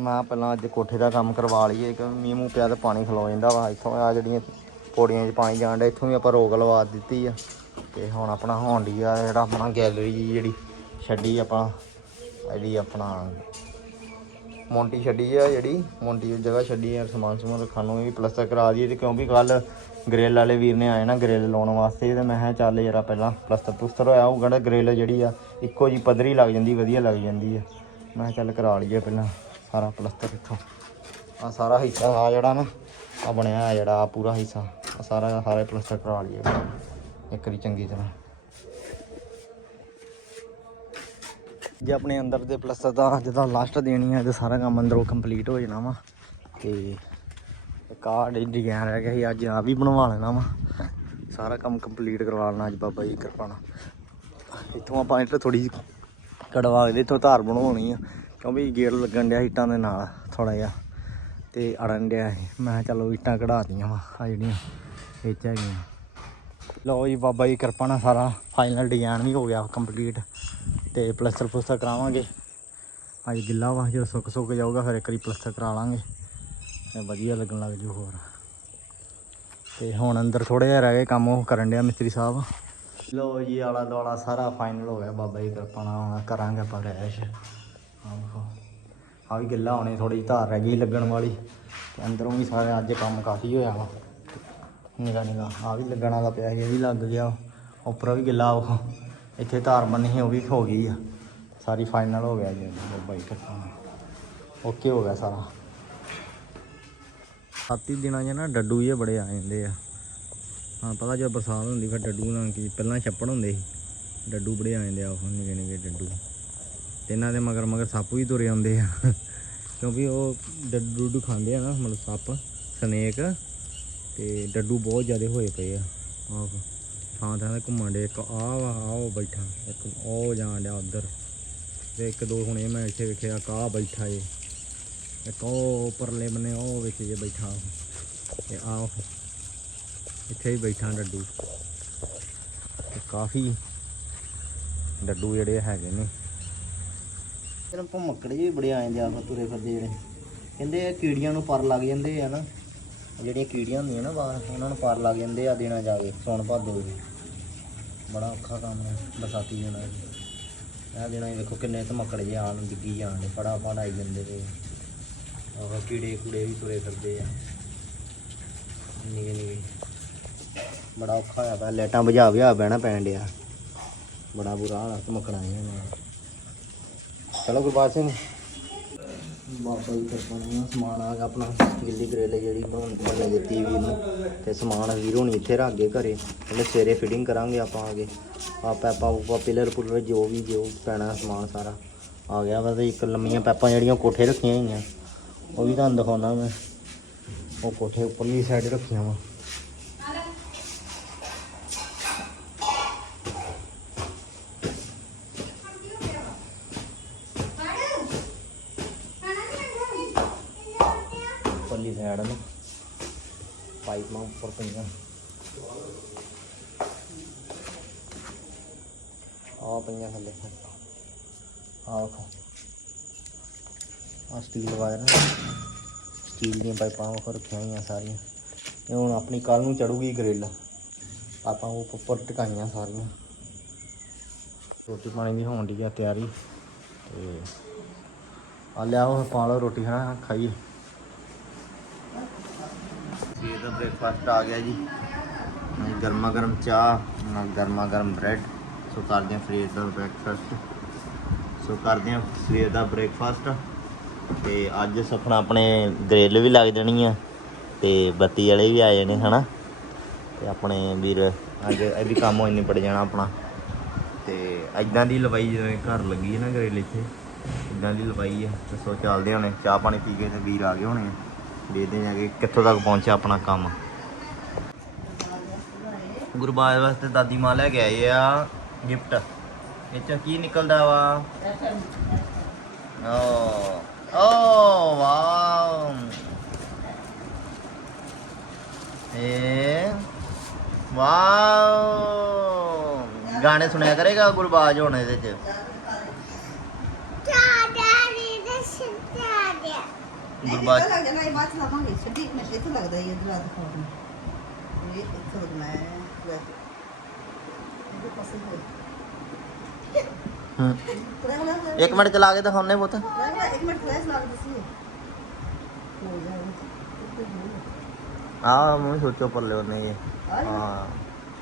ਮੈਂ ਪਹਿਲਾਂ ਅੱਜ ਕੋਠੇ ਦਾ ਕੰਮ ਕਰਵਾ ਲਈਏ ਕਿ ਮੀਂਹ ਮੂੰਹ ਪਿਆ ਤੇ ਪਾਣੀ ਖਲੋ ਜਾਂਦਾ ਵਾ, ਇੱਥੋਂ ਆ ਜਿਹੜੀਆਂ ਪੌੜੀਆਂ 'ਚ ਪਾਣੀ ਜਾਣ ਡਿਆ, ਇੱਥੋਂ ਵੀ ਆਪਾਂ ਰੋਕ ਲਵਾ ਦਿੱਤੀ ਆ। ਤੇ ਹੁਣ ਆਪਣਾ ਹੋਂਡੀ ਆ ਜਿਹੜਾ ਆਪਣਾ ਗੈਲਰੀ ਜਿਹੜੀ ਛੱਡੀ ਆਪਾਂ, ਜਿਹੜੀ ਆਪਣਾ ਮੌਂਟੀ ਛੱਡੀ ਆ, ਜਿਹੜੀ ਮੌਂਟੀ ਦੀ ਜਗ੍ਹਾ ਛੱਡੀ ਆ, ਸਮਾਨ ਸਮੂਨ ਰੱਖਣ ਨੂੰ ਵੀ ਪਲਸਤਰ ਕਰਾ ਦਈਏ ਤੇ ਕਿਉਂਕਿ ਕੱਲ ਗ੍ਰਿਲ ਵਾਲੇ ਵੀਰ ਨੇ ਆਏ ਨਾ ਗ੍ਰਿਲ ਲਾਉਣ ਵਾਸਤੇ ਤੇ ਮੈਂ ਕਿਹਾ ਚੱਲ ਯਾਰਾ ਪਹਿਲਾਂ ਪਲਸਤਰ ਪੁਸਤਰ ਹੋਇਆ ਉਹ ਕਹਿੰਦਾ ਗ੍ਰਿਲ ਜਿਹੜੀ ਆ, ਇੱਕੋ ਜੀ ਪੱਧਰੀ ਲੱਗ ਜਾਂਦੀ, ਵਧੀਆ ਲੱਗ ਜਾਂਦੀ ਆ। ਮੈਂ ਕਿਹਾ ਚੱਲ ਕਰਾ ਲਈਏ ਪਹਿਲਾਂ। ਸਾਰਾ ਪਲਸਤਰ ਇੱਥੋਂ। ਆ ਸਾਰਾ ਹਿੱਸਾ ਆ ਜਿਹੜਾ ਨਾ ਆ ਬਣਿਆ ਆ ਜਿਹੜਾ ਆ ਪੂਰਾ ਹਿੱਸਾ। ਆ ਸਾਰਾ, ਸਾਰੇ ਪਲਸਤਰ ਕਰਾ ਲਈਏ। ਇੱਕ ਵਾਰੀ ਚੰਗੀ ਤਰ੍ਹਾਂ। ਜੇ ਆਪਣੇ ਅੰਦਰ ਦੇ ਪਲਸਤਰ ਦਾ ਜਦੋਂ ਲਾਸਟ ਦੇਣੀ ਹੈ ਤੇ ਸਾਰਾ ਕੰਮ ਅੰਦਰੋਂ ਕੰਪਲੀਟ ਹੋ ਜਾਣਾ ਵਾ। ਤੇ ਇੱਕ ਡਿਜ਼ਾਈਨ ਰਹਿ ਗਿਆ ਸੀ, ਅੱਜ ਆ ਵੀ ਬਣਵਾ ਲੈਣਾ ਵਾ। ਸਾਰਾ ਕੰਮ ਕੰਪਲੀਟ ਕਰਵਾ ਲੈਣਾ ਅੱਜ ਬਾਬਾ ਜੀ ਦੀ ਕਿਰਪਾ ਨਾਲ। ਇੱਥੋਂ ਆਪਾਂ ਇੱਥੇ ਥੋੜੀ ਜਿਹੀ ਕੜਵਾ ਕੇ ਇੱਥੋਂ ਧਾਰ ਬਣਾਉਣੀ ਆ। ਕਿਉਂਕਿ ਗੇਟ ਲੱਗਣ ਡਿਆ ਇੱਟਾਂ ਦੇ ਨਾਲ ਥੋੜਾ ਜਿਹਾ। ਤੇ ਅੜਨ ਡਿਆ ਸੀ। ਮੈਂ ਕਿਹਾ ਚਲੋ ਇੱਟਾਂ ਕਢਾਤੀਆਂ ਵਾ, ਆ ਜਿਹੜੀਆਂ ਵਿੱਚ ਹੈਗੀਆਂ। ਲਓ ਜੀ, ਬਾਬਾ ਜੀ ਕਿਰਪਾ ਨਾਲ ਸਾਰਾ ਫਾਈਨਲ ਡਿਜ਼ਾਈਨ ਵੀ ਹੋ ਗਿਆ ਕੰਪਲੀਟ ਤੇ ਪਲਸਟਰ ਪਲਸਟਰ ਕਰਾਵਾਂਗੇ। ਅੱਜ ਗਿੱਲਾ ਵਾ, ਜਦੋਂ ਸੁੱਕ ਸੁੱਕ ਜਾਊਗਾ ਫਿਰ ਇੱਕ ਵਾਰੀ ਪਲਸਟਰ ਕਰਾ ਲਾਂਗੇ। ਤੇ ਵਧੀਆ ਲੱਗਣ ਲੱਗ ਜੂ ਹੋਰ। ਤੇ ਹੁਣ ਅੰਦਰ ਥੋੜੇ ਜਿਹਾ ਰਹਿ ਗਏ, ਕੰਮ ਉਹ ਕਰਨ ਡਿਆ ਮਿਸਤਰੀ ਸਾਹਿਬ। ਲਓ ਜੀ ਆਲਾ ਦੁਆਲਾ ਸਾਰਾ ਫਾਈਨਲ ਹੋ ਗਿਆ ਬਾਬਾ ਜੀ ਕਿਰਪਾ ਨਾਲ। ਕਰਾਂਗੇ ਆਪਾਂ ਰੈਸ਼। ਆਹ ਵੇਖੋ ਆ ਵੀ ਗਿੱਲਾ ਹੋਣੇ ਥੋੜੀ ਜਿਹੀ ਧਾਰ ਰਹਿ ਗਈ ਲੱਗਣ ਵਾਲੀ। ਤੇ ਅੰਦਰੋਂ ਵੀ ਸਾਰੇ ਅੱਜ ਕੰਮ ਕਾਫੀ ਹੋਇਆ ਵਾ। ਨਿਗਾ ਨਿਗਾ ਆ ਵੀ ਲੱਗਣ ਵਾਲਾ ਪਿਆ ਸੀ, ਇਹ ਵੀ ਲੱਗ ਗਿਆ ਉੱਪਰ ਵੀ ਗਿੱਲਾ ਉਹ ਇੱਥੇ ਧਾਰ ਬੰਨੀ ਸੀ, ਉਹ ਵੀ ਹੋ ਗਈ ਆ। ਸਾਰੀ ਫਾਈਨਲ ਹੋ ਗਿਆ ਜੀ ਬਾਬਾ ਜੀ ਓਕੇ ਹੋ ਗਿਆ ਸਾਰਾ। ਸਾਤੀ ਦਿਨਾਂ 'ਚ ਨਾ ਡੱਡੂ ਜੇ ਬੜੇ ਆ ਜਾਂਦੇ ਆ। ਹਾਂ, ਪਤਾ ਜੇ ਬਰਸਾਤ ਹੁੰਦੀ ਫਿਰ ਡੱਡੂ ਨਾਲ ਕੀ, ਪਹਿਲਾਂ ਛੱਪੜ ਹੁੰਦੇ ਸੀ। ਡੱਡੂ ਬੜੇ ਆ ਜਾਂਦੇ ਆ, ਉਹ ਨਿੱਕੇ ਨਿੱਕੇ ਡੱਡੂ। ਇਹਨਾਂ ਦੇ ਮਗਰ ਮਗਰ ਸੱਪ ਵੀ ਤੁਰੇ ਆਉਂਦੇ ਆ। ਕਿਉਂਕਿ ਉਹ ਡੱਡੂ ਡੁੱਡੂ ਖਾਂਦੇ ਆ ਨਾ, ਮਤਲਬ ਸੱਪ ਸਨੇਕ ਤੇ ਡੱਡੂ ਬਹੁਤ ਜ਼ਿਆਦਾ ਹੋਏ ਪਏ ਆ। ਆਹੋ, ਥਾਂ ਥਾਂ ਤੇ ਘੁੰਮਣ ਦੇ ਇੱਕ ਆ ਵਾ, ਆਹ ਉਹ ਬੈਠਾ, ਇੱਕ ਉਹ ਜਾਣ ਡਿਆ ਉਧਰ। ਤੇ ਇੱਕ ਦੋ ਹੁਣੇ ਮੈਂ ਇੱਥੇ ਵੇਖਿਆ ਕਾ ਬੈਠਾ ਏ। ਇੱਕ ਉਹ ਪਰਲੇ ਬੰਨੇ ਉਹ ਵਿੱਚ ਜੇ ਬੈਠਾ ਉਹ। ਤੇ ਆ ਇੱਥੇ ਹੀ ਬੈਠਾ ਡੱਡੂ। ਤੇ ਕਾਫੀ ਡੱਡੂ ਜਿਹੜੇ ਹੈਗੇ ਨੇ। ਇਹਨਾਂ ਭਮੱਕੜ ਜਿਹੇ ਵੀ ਬੜੇ ਆ ਜਾਂਦੇ ਆ ਤੁਰੇ ਫਿਰਦੇ ਜਿਹੜੇ। ਕਹਿੰਦੇ ਆ ਕੀੜੀਆਂ ਨੂੰ ਪਰ ਲੱਗ ਜਾਂਦੇ ਆ ਨਾ। ਜਿਹੜੀਆਂ ਕੀੜੀਆਂ ਹੁੰਦੀਆਂ ਨਾ ਬਾਹਰ, ਉਹਨਾਂ ਨੂੰ ਪਰ ਲੱਗ ਜਾਂਦੇ ਆ ਦੇਣਾ ਜਾ ਕੇ, ਸੌਣ ਭਾਦੋ ਦੇ ਬੜਾ ਔਖਾ ਕੰਮ ਹੈ ਬਰਸਾਤੀ ਦੇਣਾ ਇਹ ਦੇਣਾ ਵੇਖੋ ਕਿੰਨੇ ਧਮੱਕੜ ਜਿਹੇ ਆਣ ਡਿੱਗੀ ਜਾਣ ਦੇ ਫੜਾ ਫੜ ਆਈ ਜਾਂਦੇ ਤੇ ਉਹ ਕੀੜੇ ਕੂੜੇ ਵੀ ਤੁਰੇ ਫਿਰਦੇ ਆ। ਨਿਗੇ ਨਿਗੇ ਬੜਾ ਔਖਾ ਹੋਇਆ ਪਿਆ, ਲਾਈਟਾਂ ਬੁਝਾ ਬੁਝਾ ਬਹਿਣਾ ਪੈਣ ਡਿਆ। ਬੜਾ ਬੁਰਾ ਹਾਲ ਆ ਧਮਕਣਾ ਇਹਨਾਂ ਚਲੋ ਗੁਰਬਾਜ ਸਿੰਘ ਬਾਪਾ ਜੀ ਕਿਰਪਾ ਸਮਾਨ ਆ ਗਿਆ ਆਪਣਾ ਗਿੱਲੀ ਕਰੇਲੇ ਜਿਹੜੀ ਬਣ ਬਣ ਦਿੱਤੀ ਵੀਰ ਨੂੰ। ਤੇ ਸਮਾਨ ਵੀਰ ਹੋਣੀ ਇੱਥੇ ਰੱਖ ਗਏ ਘਰੇ। ਉਹਨੇ ਸਵੇਰੇ ਫਿਟਿੰਗ ਕਰਾਂਗੇ ਆਪਾਂ ਆਗੇ ਆ ਪੈਪਾ ਉਪਾ ਪਿਲਰ ਪੁਲਰ ਜੋ ਵੀ, ਜੋ ਪੈਣਾ ਸਮਾਨ ਸਾਰਾ। ਆ ਗਿਆ ਵਾ ਤੇ ਇੱਕ ਲੰਮੀਆਂ ਪੈਪਾਂ ਜਿਹੜੀਆਂ ਕੋਠੇ ਰੱਖੀਆਂ ਹੋਈਆਂ। ਉਹ ਵੀ ਤੁਹਾਨੂੰ ਦਿਖਾਉਣਾ ਮੈਂ। ਉਹ ਕੋਠੇ ਉੱਪਰਲੀ ਸਾਈਡ ਰੱਖੀਆਂ ਵਾ। ਉੱਪਰਲੀ ਸਾਈਡ ਨੂੰ। ਪਾਈਪਾਂ ਉੱਪਰ ਪਈਆਂ। ਆ ਪਈਆਂ ਥੱਲੇ। ਆ ਵੇਖੋ। ਆ ਸਟੀਲ ਵਾਇਰ ਸਟੀਲ ਦੀਆਂ ਪਾਈਪਾਂ ਉਹ ਰੱਖੀਆਂ ਹੋਈਆਂ ਸਾਰੀਆਂ। ਇਹ ਹੁਣ ਆਪਣੀ ਕੱਲ ਨੂੰ ਚੜੂਗੀ ਗ੍ਰਿਲ ਆਪਾਂ ਉਹ ਉੱਪਰ ਟਿਕਾਈਆਂ ਸਾਰੀਆਂ। ਰੋਟੀ ਪਾਣੀ ਦੀ ਹੋਣ ਦੀ ਆ, ਤਿਆਰੀ। ਤੇ ਆ ਲਿਆਓ ਪਾ ਲਓ ਰੋਟੀ ਖਾਣਾ ਖਾਈਏ। ਸਵੇਰ ਦਾ ਬ੍ਰੇਕਫਾਸਟ ਆ ਗਿਆ ਜੀ। ਗਰਮਾ ਗਰਮ ਚਾਹ, ਨਾਲ ਗਰਮਾ ਗਰਮ ਬ੍ਰੈਡ ਸੋ ਕਰਦੇ ਹਾਂ ਸਵੇਰ ਦਾ ਬ੍ਰੇਕਫਾਸਟ ਸੋ ਕਰਦੇ ਹਾਂ ਸਵੇਰ ਦਾ ਬ੍ਰੇਕਫਾਸਟ ਤੇ ਅੱਜ ਸੁਖਣਾ ਆਪਣੇ ਗ੍ਰਿਲ ਵੀ ਲੱਗ ਜਾਣੀ ਆ ਤੇ ਬੱਤੀ ਵਾਲੇ ਵੀ ਆ ਜਾਣੇ, ਹਨਾ? ਤੇ ਆਪਣੇ ਵੀਰ, ਅੱਜ ਇਹ ਵੀ ਕੰਮ ਹੋਈ ਨਿਪਟ ਜਾਣਾ ਆਪਣਾ। ਤੇ ਐਦਾਂ ਦੀ ਲਵਾਈ ਜਿਵੇਂ ਘਰ ਲੱਗੀ ਹੈ ਨਾ ਗ੍ਰਿਲ ਇੱਥੇ ਇਦਾਂ ਦੀ ਲਵਾਈ ਆ। ਤੇ ਸੋ ਚੱਲਦੇ ਹੋਣੇ ਚਾਹ ਪਾਣੀ ਪੀ ਕੇ ਤੇ ਵੀਰ ਆ ਗਏ ਹੋਣੇ ਆ। ਦੇਖਦੇ ਹਾਂ ਕਿ ਕਿੱਥੋਂ ਤੱਕ ਪਹੁੰਚਿਆ ਆਪਣਾ ਕੰਮ। ਗੁਰਬਾਜ ਵਾਸਤੇ ਦਾਦੀ ਮਾਂ ਲੈ ਕੇ ਆਏ ਆ, ਗਿਫਟ। ਇਹ ਚ ਕੀ ਨਿਕਲਦਾ ਵਾ? ਓ ਓ, ਵਾਓ। ਏ, ਵਾਓ। ਗਾਣੇ ਸੁਣਿਆ ਕਰੇਗਾ ਗੁਰਬਾਜ ਹੁਣ ਇਹਦੇ ਚ? Daddy, this is Daddy. Gurbaj ਲੱਗ ਜਾਣਾ ਇਹ ਬਾਅਦ ਚ ਲਾਵਾਂਗੇ। ਛੱਡੀ ਮੈਂ ਇੱਥੇ ਲੱਗਦਾ ਇਹ ਇਧਰ ਆ ਦਿਖਾ ਦੂੰ ਇਹ ਇੱਥੇ ਲੱਗਣਾ ਹੈ ਲੈ ਇਹਦੇ ਪਾਸੇ ਹੋਏ ਹੂੰ ਪੂਰਾ ਹੋਣਾ ਹੈ। ਇੱਕ ਮਿੰਟ ਚਲਾ ਕੇ ਦਿਖਾਉਣੇ ਪੁੱਤ। ਇੱਕ ਮਿੰਟ ਫਲੈਸ਼ ਲਾ ਕੇ ਦੱਸੀ। ਆ ਮੂੰਹ ਸੋਚੋ ਪਰ ਲਿਓ ਨਹੀਂ ਹਾਂ।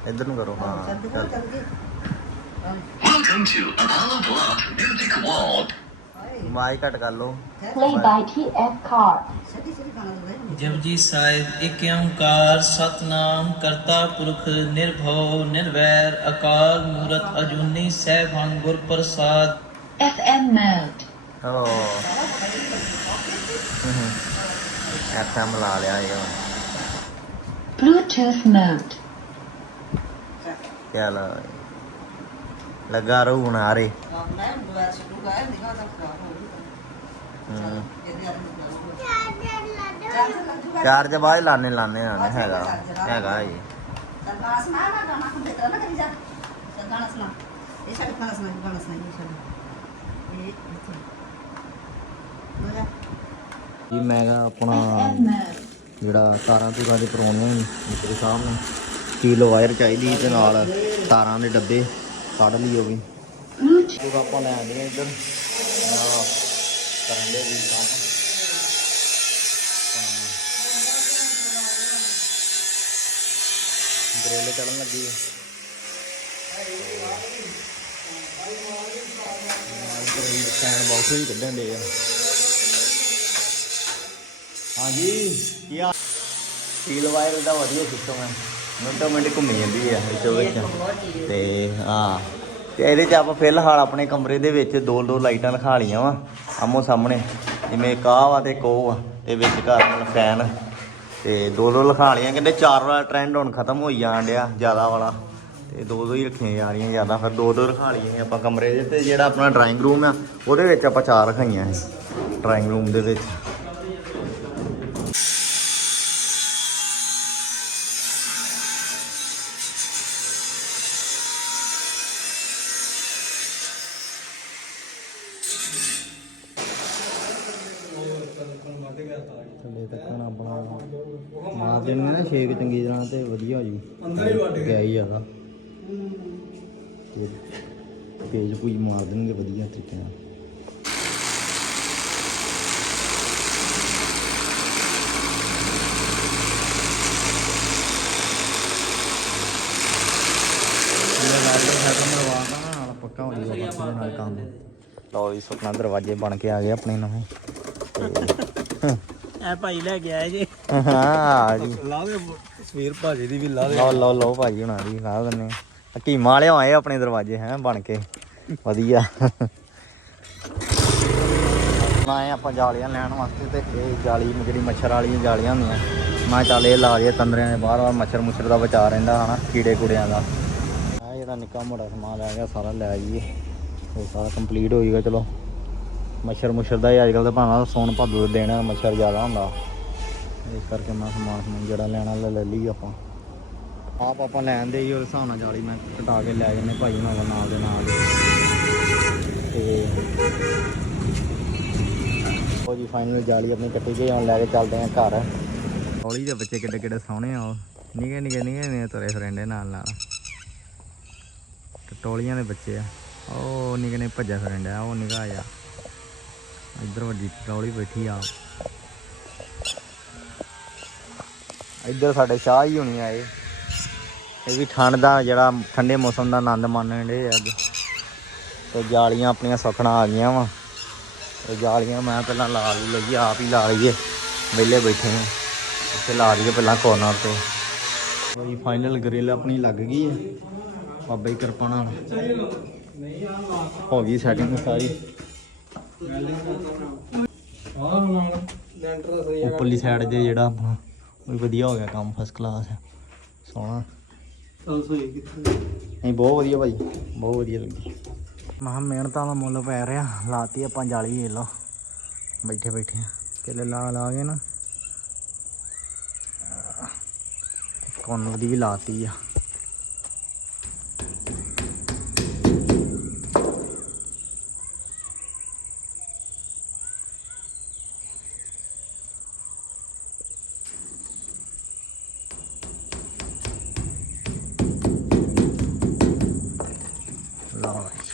ਇੱਧਰ ਨੂੰ ਕਰੋ। ਹਾਂ ਚੱਲ ਦਿਖਾ ਚੱਲ। ਚੱਲ ਕੇ। Welcome to Apollo Block Music World. ਹਾਏ ਮਾਈਕ ਘਟ ਕਰ ਲਓ Play by TF Card. ਛੱਡੀ ਛੱਡੀ ਖਾਣਾ ਲੱਗਦਾ ਹੈ ਜਪਜੀ ਸਾਹਿਬ ਇੱਕ ਓੰਕਾਰ ਸਤਨਾਮ ਕਰਤਾ ਪੁਰਖ ਨਿਰਭਉ ਨਿਰਵੈਰ ਅਕਾਲ ਮੂਰਤ ਅਜੂਨੀ ਸੈਭੰ ਗੁਰ ਪ੍ਰਸਾਦ FM mode. ਓ ਐਫਐਮ ਲਾ ਲਿਆ ਇਹ ਹੁਣ। Bluetooth mode. ਚੱਲ ਲੱਗਾ ਰਹੂ ਹੁਣ ਆ ਰੇ ਆਪ ਮੈਂ ਦੁਬਾਰਾ ਸ਼ੁਰੂ ਕਰ ਨਿਗਾਹ ਖਰਾਬ ਹੋ। ਗਈ ਨੂੰ ਚਾਰਜ ਬਾਅਦ ਲਾਣੇ ਲਾਣੇ ਆਣੇ ਹੈਗਾ ਹੈਗਾ ਇਹ। ਗਾਣਾ ਸੁਣਾ ਨਾ ਗਾਣਾ ਸੁਣ ਬੇਟਾ ਨਾ ਕਰੀ ਜਾ ਚੱਲ ਗਾਣਾ ਸੁਣਾ ਇਹ ਸਾਡੇ ਗਾਣਾ ਸੁਣਾ ਗਾਣਾ ਸੁਣਾ ਇਹ ਸਾਡੇ ਇਹ ਇੱਥੇ ਹੋ ਜਾ ਜੀ ਮੈਂ ਆਪਣਾ. ਜਿਹੜਾ ਤਾਰਾਂ ਤੂਰਾਂ ਦੇ ਪਰੋਣੇ ਸੀ ਮਿਸਤਰੀ ਸਾਹਿਬ ਨੂੰ ਸਟੀਲ ਵਾਇਰ ਚਾਹੀਦੀ ਤੇ ਨਾਲ ਤਾਰਾਂ ਦੇ ਡੱਬੇ। ਕੱਢ ਲਈ ਉਹ ਵੀ। Bluetooth. ਆਪਾਂ ਲੈ ਆਂਦੇ ਇੱਧਰ। ਨਾਲ ਕਰਨ ਦੇ ਵੀ ਕੰਮ। ਗ੍ਰਿਲ ਚੜਨ ਲੱਗੀ ਹੈ ਸਟੈਂਡ ਬਾਕਸ ਵੀ ਕੱਢਣ ਦੇ ਆ। ਹਾਂਜੀ। ਕੀ ਆ ਸਟੀਲ ਵਾਇਰ ਦਾ ਵਧੀਆ ਸਿਸਟਮ ਹੈ ਮਿੰਟੋ ਮਿੰਟ ਘੁੰਮੀ ਜਾਂਦੀ ਹੈ ਵਿੱਚੋਂ ਵਿੱਚ। ਤੇ ਹਾਂ, ਤੇ ਇਹਦੇ ਚ ਆਪਾਂ ਫਿਲਹਾਲ ਆਪਣੇ ਕਮਰੇ ਦੇ ਵਿੱਚ ਦੋ ਦੋ ਲਾਈਟਾਂ ਲਖਾ ਲੀਆਂ ਵਾ ਆਮੋ ਸਾਹਮਣੇ। ਜਿਵੇਂ ਕਾਹ ਵਾ ਤੇ ਕੋ ਆ ਤੇ ਵਿੱਚ ਘਰ ਨਾਲ ਫੈਨ। ਤੇ ਦੋ ਦੋ ਲਖਾ ਲੀਆਂ ਕਹਿੰਦੇ ਚਾਰ ਵਾਲਾ ਟ੍ਰੈਂਡ ਹੁਣ ਖਤਮ ਹੋਈ ਜਾਣ ਡਿਆ, ਜ਼ਿਆਦਾ ਵਾਲਾ। ਤੇ ਦੋ ਦੋ ਹੀ ਰੱਖੀਆਂ ਜਾ ਰਹੀਆਂ ਜ਼ਿਆਦਾ, ਫਿਰ ਦੋ ਦੋ ਰਖਾ ਲਈਆਂ ਸੀ ਆਪਾਂ ਕਮਰੇ ਦੇ ਤੇ ਜਿਹੜਾ ਆਪਣਾ ਡਰਾਇੰਗ ਰੂਮ ਆ, ਉਹਦੇ ਵਿੱਚ ਆਪਾਂ ਚਾਰ ਰਖਾਈਆਂ ਸੀ ਡਰਾਇੰਗ ਰੂਮ ਦੇ ਵਿੱਚ। ਥੱਲੇ ਤੱਕਣ ਆਪਣਾ ਮਾਰ ਦੇਣੀ ਨਾ ਸ਼ੇਕ ਚੰਗੀ ਤਰ੍ਹਾਂ ਤੇ ਵਧੀਆ ਹੋ ਜੂ। ਅੰਦਰ ਹੀ ਵੱਟ ਗਿਆ। ਹੀ ਜ਼ਿਆਦਾ। ਤੇ ਪੇਜ ਪੂਜ ਮਾਰ ਦੇਣਗੇ ਵਧੀਆ ਤਰੀਕੇ ਨਾਲ। ਲਓ ਜੀ ਸੁਪਨਾ ਦਰਵਾਜ਼ੇ ਬਣ ਕੇ ਆ ਗਏ ਆਪਣੇ ਨਵੇਂ। ਐ ਭਾਈ ਲੈ ਕੇ ਆਏ ਜੀ। ਹਾਂ ਜੀ। ਲਾ ਦੇ ਤਸਵੀਰ ਭਾਜੀ ਦੀ ਵੀ ਲਾ ਲਓ ਲਓ ਲਓ ਭਾਜੀ ਹੁਣਾਂ ਦੀ ਲਾ ਦਿੰਨੇ ਹਕੀਮਾਂ ਵਾਲੇ ਆਏ ਆਪਣੇ ਦਰਵਾਜ਼ੇ ਹੈ ਬਣ ਕੇ। ਵਧੀਆ। ਆਏ ਆਪਾਂ ਜਾਲੀਆਂ ਲੈਣ ਵਾਸਤੇ ਤੇ ਇਹ ਜਾਲੀ ਜਿਹੜੀ ਮੱਛਰ ਵਾਲੀਆਂ ਜਾਲੀਆਂ ਹੁੰਦੀਆਂ ਮੈਂ ਚੱਲ ਇਹ ਲਾ ਲਈਏ ਤੰਦਰਿਆਂ ਦੇ ਬਾਹਰ ਬਾਹਰ ਮੱਛਰ ਮੁੱਛਰ ਦਾ ਬਚਾ ਰਹਿੰਦਾ ਹਨਾ ਕੀੜੇ ਕੁੜਿਆਂ ਦਾ। ਆ ਜਿਹੜਾ ਨਿੱਕਾ ਮੋਟਾ ਸਮਾਨ ਲੈ ਗਿਆ ਸਾਰਾ ਲੈ ਆਈਏ। ਉਹ ਸਾਰਾ ਕੰਪਲੀਟ ਹੋ ਜਾਏਗਾ ਚਲੋ। ਮੱਛਰ ਮੁੱਛਰ ਦਾ ਹੀ ਅੱਜ ਕੱਲ੍ਹ ਤਾਂ ਭਾਵੇਂ ਸੌਣ ਭਾਦੋ ਦੇ ਦਿਨ ਮੱਛਰ ਜ਼ਿਆਦਾ ਹੁੰਦਾ। ਇਸ ਕਰਕੇ ਮੈਂ ਸਮਾਨ ਸਮੂਨ ਜਿਹੜਾ ਲੈਣਾ, ਲੈ ਲਈ ਆਪਾਂ। ਆਪ ਆਪਾਂ ਲੈਣ ਦੇ ਹੀ ਉਹ ਹਿਸਾਬ ਨਾਲ ਜਾਲੀ ਮੈਂ ਕਟਾ ਕੇ ਲੈ ਜੰਨੇ ਭਾਈ ਹੁਣਾਂ ਕੋਲ ਨਾਲ ਦੇ ਨਾਲ। ਤੇ ਉਹ ਜੀ ਫਾਈਨਲ ਜਾਲੀ ਆਪਣੀ ਕੱਟੀ ਗਈ, ਹੁਣ ਲੈ ਕੇ ਚੱਲਦੇ ਆਂ ਘਰ। ਹੌਲੀ ਦੇ ਬੱਚੇ ਕਿੱਡੇ ਕਿੱਡੇ ਸੋਹਣੇ ਆ ਉਹ। ਨਿਕੇ ਨਿਗੇ ਨਿਗੇ ਨੇ ਤੁਰੇ ਫਿਰੰਡੇ ਨਾਲ ਨਾਲ। ਟੋਲੀਆਂ ਦੇ ਬੱਚੇ ਆ। ਉਹ ਨਿਕੇ ਨੇ ਭੱਜਿਆ ਫਰੈਂਡ ਆ ਉਹ ਨਿਕਾ ਆ ਇੱਧਰ ਵੱਡੀ ਟੋਲੀ ਬੈਠੀ ਆ। ਇੱਧਰ ਸਾਡੇ ਸ਼ਾਹ ਹੀ ਹੋਣੀ ਆਏ। ਇਹ ਵੀ ਠੰਡ ਦਾ ਜਿਹੜਾ ਠੰਡੇ ਮੌਸਮ ਦਾ ਆਨੰਦ ਮਾਣਨ ਦੇ ਅੱਜ। ਤੇ ਜਾਲੀਆਂ ਆਪਣੀਆਂ ਸੁੱਖਣਾ ਆ ਗਈਆਂ ਵਾ। ਤੇ ਜਾਲੀਆਂ ਮੈਂ ਪਹਿਲਾਂ ਲਾ ਲਈ ਆਪ ਹੀ ਲਾ ਲਈਏ। ਵਿਹਲੇ ਬੈਠੇ ਹਾਂ ਇੱਥੇ ਲਾ ਲਈਏ ਪਹਿਲਾਂ ਕੋਰਨਰ ਤੇ। ਬਈ ਫਾਈਨਲ ਗ੍ਰਿਲ ਆਪਣੀ ਲੱਗ ਗਈ ਹੈ ਬਾਬਾ ਜੀ ਕਿਰਪਾ ਨਾਲ। ਹੋ ਗਈ ਸੈਟਿੰਗ ਸਾਰੀ। ਉੱਪਰਲੀ ਸਾਈਡ ਜੇ ਜਿਹੜਾ ਆਪਣਾ, ਉਹ ਵੀ ਵਧੀਆ ਹੋ ਗਿਆ ਕੰਮ ਫਸਟ ਕਲਾਸ ਹੈ ਸੋਹਣਾ। ਨਹੀਂ, ਬਹੁਤ ਵਧੀਆ ਭਾਈ ਬਹੁਤ ਵਧੀਆ ਲੱਗੀ। ਮਹਾ ਮਿਹਨਤਾਂ ਦਾ ਮੁੱਲ ਪੈ ਰਿਹਾ, ਲਾਤੀ ਆਪਾਂ ਜਾਲੀ ਇਹ ਲੋ ਬੈਠੇ ਬੈਠੇ ਕਿਲੇ ਲਾ ਲਾ ਕੇ ਨਾ। ਕੋਨਰ ਦੀ ਵੀ ਲਾਤੀ ਆ।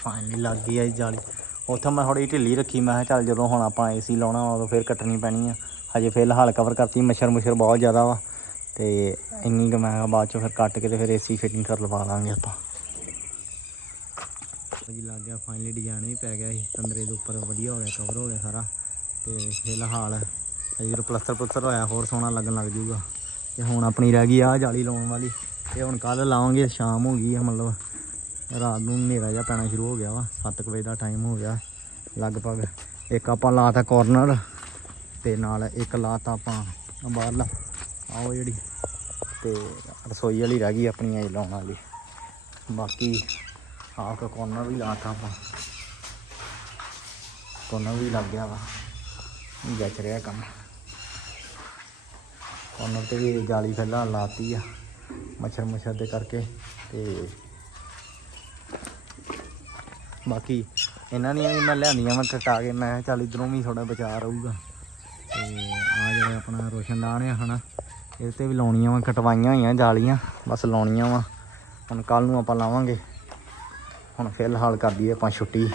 ਫਾਈਨਲੀ ਲੱਗ ਗਈ ਆ ਜੀ ਜਾਲੀ। ਉੱਥੋਂ ਮੈਂ ਥੋੜੀ ਢਿੱਲੀ ਰੱਖੀ, ਮੈਂ ਕਿਹਾ ਚੱਲ ਜਦੋਂ ਹੁਣ ਆਪਾਂ ਏਸੀ ਲਾਉਣਾ ਉਦੋਂ ਫਿਰ ਕੱਟਣੀ ਪੈਣੀ ਆ। ਹਜੇ ਫਿਲਹਾਲ ਕਵਰ ਕਰਤੀ, ਮੱਛਰ ਮੁੱਛਰ ਬਹੁਤ ਜ਼ਿਆਦਾ ਵਾ। ਤੇ ਇੰਨੀ ਕੁ ਮੈਂ ਬਾਅਦ ਚੋਂ ਫਿਰ ਕੱਟ ਕੇ ਤੇ ਫਿਰ ਏਸੀ ਫਿਟਿੰਗ ਕਰ ਲਵਾ ਲਾਂਗੇ ਆਪਾਂ। ਜੀ ਲੱਗ ਗਿਆ ਫਾਈਨਲੀ ਡਿਜ਼ਾਈਨ ਵੀ ਪੈ ਗਿਆ ਸੀ। ਤੰਦਰੇ ਦੇ ਉੱਪਰ ਵਧੀਆ ਹੋ ਗਿਆ ਕਵਰ ਹੋ ਗਿਆ ਸਾਰਾ। ਤੇ ਫਿਲਹਾਲ ਅਜੇ ਜਦੋਂ ਪਲਸਤਰ ਪਲਸਤਰ ਹੋਇਆ, ਹੋਰ ਸੋਹਣਾ ਲੱਗਣ ਲੱਗ ਜੂਗਾ ਤੇ ਹੁਣ ਆਪਣੀ ਰਹਿ ਗਈ ਆ ਜਾਲੀ ਲਾਉਣ ਵਾਲੀ। ਤੇ ਹੁਣ ਕੱਲ ਲਾਵਾਂਗੇ, ਸ਼ਾਮ ਹੋ ਗਈ ਆ ਮਤਲਬ। ਰਾਤ ਨੂੰ ਹਨੇਰਾ ਜਿਹਾ ਪੈਣਾ ਸ਼ੁਰੂ ਹੋ ਗਿਆ ਵਾ 7 ਵਜੇ ਦਾ ਟਾਈਮ ਹੋ ਗਿਆ, ਲਗਭਗ ਇੱਕ ਆਪਾਂ ਲਾਤਾ ਕਾਰਨਰ ਤੇ ਨਾਲ ਇੱਕ ਲਾਤਾ ਆਪਾਂ ਬਾਹਰਲਾ। ਆਓ ਜਿਹੜੀ, ਤੇ ਰਸੋਈ ਵਾਲੀ ਰਹਿ ਗਈ ਆਪਣੀ ਇਹ ਲਾਉਣ ਵਾਲੀ। ਬਾਕੀ ਆਹ ਕਾ ਕੋਨਾ ਵੀ ਲਾਤਾ ਆਪਾਂ। ਕੋਨਾ ਵੀ ਲੱਗ ਗਿਆ ਵਾ, ਜੱਚ ਰਿਹਾ ਕੰਮ। ਕੋਨਾ ਤੇ ਵੀ ਜਾਲੀ ਪਹਿਲਾਂ ਲਾਤੀ ਆ, ਮੱਛਰ ਮੁੱਛਰ ਦੇ ਕਰਕੇ ਤੇ ਬਾਕੀ ਇਹਨਾਂ ਦੀਆਂ ਵੀ ਮੈਂ ਲਿਆਂਦੀਆਂ ਮੈਂ ਕਟਾ ਕੇ। ਮੈਂ ਕਿਹਾ ਚੱਲ ਇਧਰੋਂ ਵੀ ਥੋੜਾ ਬਚਾ ਰਹੂਗਾ। ਤੇ ਆ ਜਿਹੜਾ ਆਪਣਾ ਰੋਸ਼ਨਦਾਨ ਹੈ ਹਨਾ, ਇਹਦੇ ਤੇ ਵੀ ਲਾਉਣੀਆਂ ਵਾ ਕਟਵਾਈਆਂ ਹੋਈਆਂ ਜਾਲੀਆਂ, ਬਸ ਲਾਉਣੀਆਂ ਵਾ। ਹੁਣ ਕੱਲ ਨੂੰ ਆਪਾਂ ਲਾਵਾਂਗੇ। ਹੁਣ ਫਿਲਹਾਲ ਕਰ ਦਈਏ ਆਪਾਂ ਛੁੱਟੀ।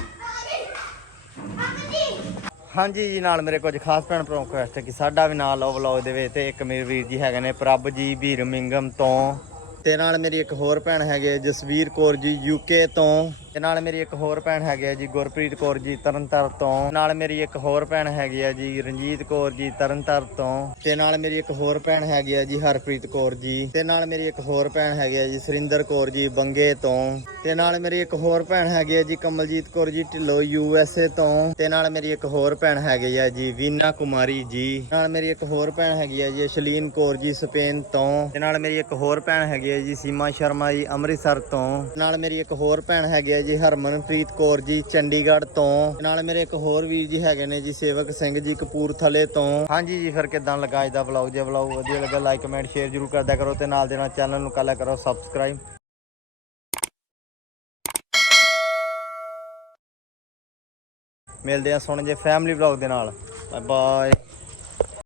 ਹਾਂਜੀ ਜੀ, ਨਾਲ ਮੇਰੇ ਕੁਝ ਖਾਸ ਭੈਣ ਭਰਾ ਰਿਕੁਐਸਟ ਹੈ ਕਿ ਸਾਡਾ ਵੀ ਨਾਲ ਲਓ ਵਲੌਗ ਦੇ ਵਿੱਚ। ਤੇ ਇੱਕ ਮੇਰੇ ਵੀਰ ਜੀ ਹੈਗੇ ਨੇ, ਪ੍ਰਭ ਜੀ ਵੀਰਮਿੰਗਮ ਤੋਂ। ਤੇ ਨਾਲ ਮੇਰੀ ਇੱਕ ਹੋਰ ਭੈਣ ਹੈਗੇ ਜਸਵੀਰ ਕੌਰ ਜੀ ਯੂਕੇ ਤੋਂ। ਤੇ ਨਾਲ ਮੇਰੀ ਇੱਕ ਹੋਰ ਭੈਣ ਹੈਗੀ ਆ ਜੀ, ਗੁਰਪ੍ਰੀਤ ਕੌਰ ਜੀ ਤਰਨਤਾਰਨ ਤੋਂ। ਨਾਲ ਮੇਰੀ ਇੱਕ ਹੋਰ ਭੈਣ ਹੈਗੀ ਆ ਜੀ, ਰਣਜੀਤ ਕੌਰ ਜੀ ਤਰਨਤਾਰਨ ਤੋਂ। ਤੇ ਨਾਲ ਮੇਰੀ ਇੱਕ ਹੋਰ ਭੈਣ ਹੈਗੀ ਆ ਜੀ, ਹਰਪ੍ਰੀਤ ਕੌਰ ਜੀ। ਤੇ ਨਾਲ ਮੇਰੀ ਇੱਕ ਹੋਰ ਭੈਣ ਹੈਗੀ ਆ ਜੀ, ਸੁਰਿੰਦਰ ਕੌਰ ਜੀ, ਬੰਗੇ ਤੋਂ। ਤੇ ਨਾਲ ਮੇਰੀ ਇੱਕ ਹੋਰ ਭੈਣ ਹੈਗੀ ਆ ਜੀ, Kamaljit Kaur ji, Dhillon, U S A ਤੋਂ। ਤੇ ਨਾਲ ਮੇਰੀ ਇੱਕ ਹੋਰ ਭੈਣ ਹੈਗੀ ਆ ਜੀ, ਵੀਨਾ ਕੁਮਾਰੀ ਜੀ। ਨਾਲ ਮੇਰੀ ਇੱਕ ਹੋਰ ਭੈਣ ਹੈਗੀ ਆ ਜੀ ਸ਼ਲੀਨ ਕੌਰ ਜੀ, ਸਪੇਨ ਤੋਂ। ਤੇ ਨਾਲ ਮੇਰੀ ਇੱਕ ਹੋਰ ਭੈਣ ਹੈਗੀ ਆ ਜੀ, ਸੀਮਾ ਸ਼ਰਮਾ ਜੀ, ਅੰਮ੍ਰਿਤਸਰ ਤੋਂ। ਨਾਲ ਮੇਰੀ ਇੱਕ ਹੋਰ ਭੈਣ ਹੈਗੀ ਆ ਜੀ ਹਰਮਨਪ੍ਰੀਤ ਕੌਰ ਜੀ, ਚੰਡੀਗੜ੍ਹ ਤੋਂ। ਤੇ ਨਾਲ ਮੇਰੇ ਇੱਕ ਹੋਰ ਵੀਰ ਜੀ ਹੈਗੇ ਨੇ ਜੀ, ਸੇਵਕ ਸਿੰਘ ਜੀ ਕਪੂਰਥਲੇ ਤੋਂ। ਹਾਂਜੀ ਜੀ, ਫਿਰ ਕਿਦਾਂ ਲੱਗਾ ਅੱਜ ਦਾ ਵਲੌਗ ਜੇ ਵਲੌਗ ਵਧੀਆ ਲੱਗਾ ਲਾਈਕ ਕਮੈਂਟ ਸ਼ੇਅਰ ਜਰੂਰ ਕਰਦਾ ਕਰੋ ਤੇ ਨਾਲ ਦੇ ਨਾਲ ਚੈਨਲ ਨੂੰ ਕਰ ਕਰੋ ਸਬਸਕ੍ਰਾਈਬ ਮਿਲਦੇ ਆ ਸੁਣ ਜੇ ਫੈਮਿਲੀ ਵਲੌਗ ਦੇ ਨਾਲ। Bye bye